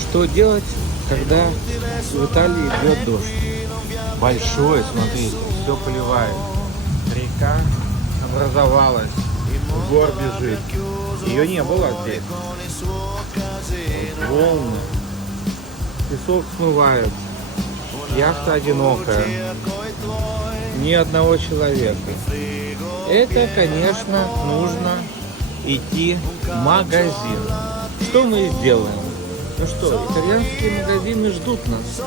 Что делать, когда в Италии идет дождь? Большой, смотрите, все поливает. Река образовалась, в гор бежит. Ее не было здесь. Волны, песок смывают. Яхта одинокая. Ни одного человека. Это, конечно, нужно идти в магазин. Что мы сделаем? Ну что, итальянские магазины ждут нас.